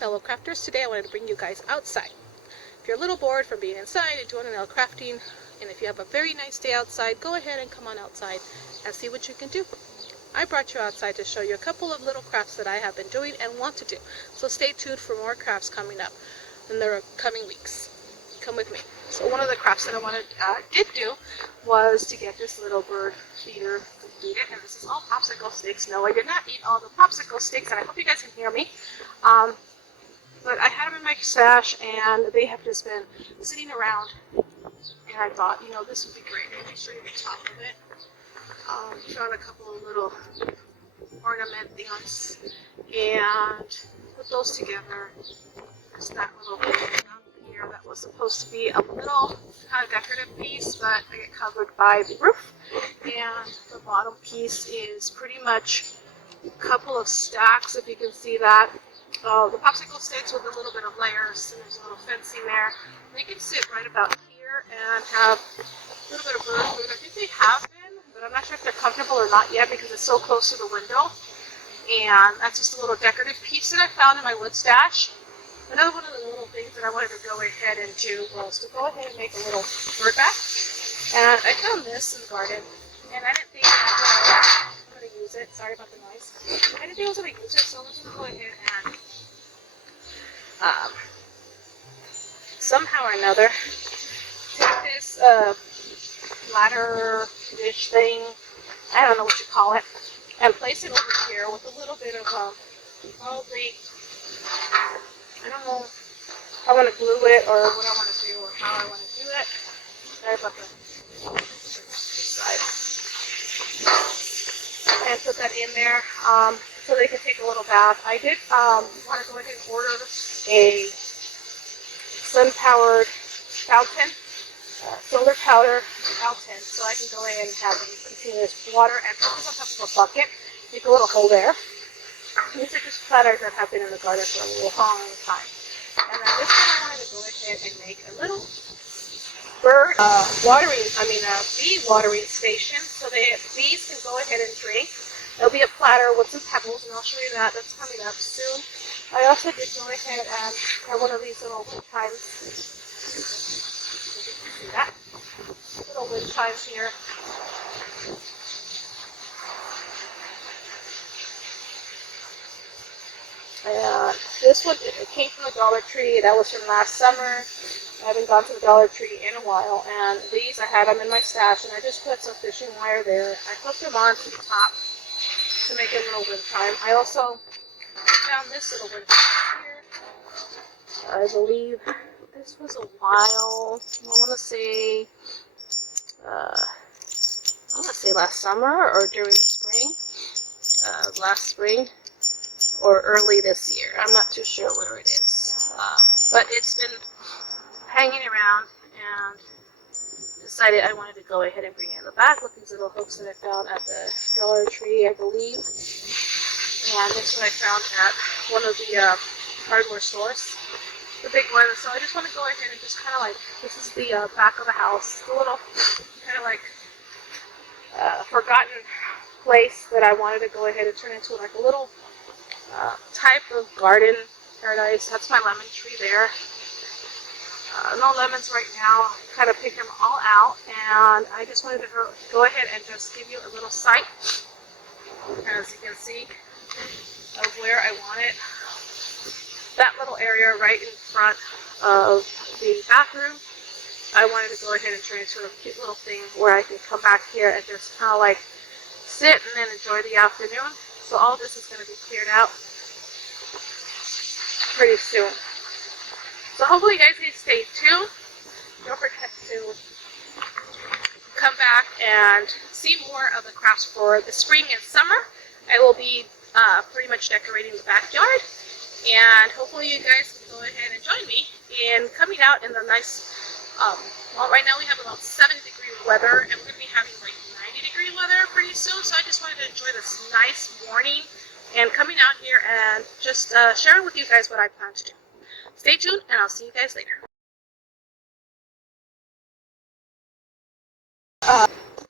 fellow crafters. Today I wanted to bring you guys outside. If you're a little bored from being inside and doing nail crafting, and if you have a very nice day outside, go ahead and come on outside and see what you can do. I brought you outside to show you a couple of little crafts that I have been doing and want to do. So stay tuned for more crafts coming up in the coming weeks. Come with me. So one of the crafts that I did do was to get this little bird feeder completed, and this is all popsicle sticks. No, I did not eat all the popsicle sticks, and I hope you guys can hear me. But I had them in my stash, and they have just been sitting around, and I thought, you know, this would be great. Let me show you the top of it. Found a couple of little ornament things, and put those together. There's that little thing down here that was supposed to be a little kind of decorative piece, but I get covered by the roof, and the bottom piece is pretty much a couple of stacks, if you can see that. The popsicle sticks with a little bit of layers, and there's a little fencing there. They can sit right about here and have a little bit of bird food. I think they have been, but I'm not sure if they're comfortable or not yet because it's so close to the window. And that's just a little decorative piece that I found in my wood stash. Another one of the little things that I wanted to go ahead and do was to go ahead and make a little bird bath. And I found this in the garden, and I didn't think that I'm going to use it. Sorry about the noise. I didn't think I was going to use it, so I'm just going to go ahead and somehow or another take this ladder dish thing, I don't know what you call it, and place it over here with a little bit of probably, I don't know if I want to glue it or what I want to do or how I want to do it. Sorry about the side. And put that in there so they can take a little bath. I did want to go ahead and order a sun-powered fountain, solar power fountain, so I can go ahead and have continuous water and put this on top of a bucket. Make a little hole there. These are just platters that have been in the garden for a long time. And then this one I wanted to go ahead and make a little bird bee watering station so the bees can go ahead and drink. There'll be a platter with some pebbles, and I'll show you that. That's coming up soon. I also did go ahead and have one of these little wind chimes. See that? Little wind chimes here. And this one came from the Dollar Tree. That was from last summer. I haven't gone to the Dollar Tree in a while. And these, I had them in my stash, and I just put some fishing wire there. I hooked them onto the top to make a little wind chime. I also found this little wind chime here. I believe this was a while. I want to say last summer or during the spring. Last spring or early this year. I'm not too sure where it is. But it's been hanging around, and decided I wanted to go ahead and bring it in the back with these little hooks that I found at the Dollar Tree, I believe. And this one I found at one of the hardware stores, the big one. So I just want to go ahead and just kind of like, this is the back of the house, the little kind of like forgotten place that I wanted to go ahead and turn into like a little type of garden paradise. That's my lemon tree there. No lemons right now. Kind of pick them all out, and I just wanted to go ahead and just give you a little sight, as you can see, of where I want it. That little area right in front of the bathroom, I wanted to go ahead and turn into a cute little thing where I can come back here and just kind of like sit and then enjoy the afternoon. So all this is going to be cleared out pretty soon. So hopefully you guys can stay tuned. Don't forget to come back and see more of the crafts for the spring and summer. I will be pretty much decorating the backyard, and hopefully you guys can go ahead and join me in coming out in the nice, well, right now we have about 70-degree weather, and we're going to be having like 90-degree weather pretty soon, so I just wanted to enjoy this nice morning and coming out here and just sharing with you guys what I plan to do. Stay tuned, and I'll see you guys later.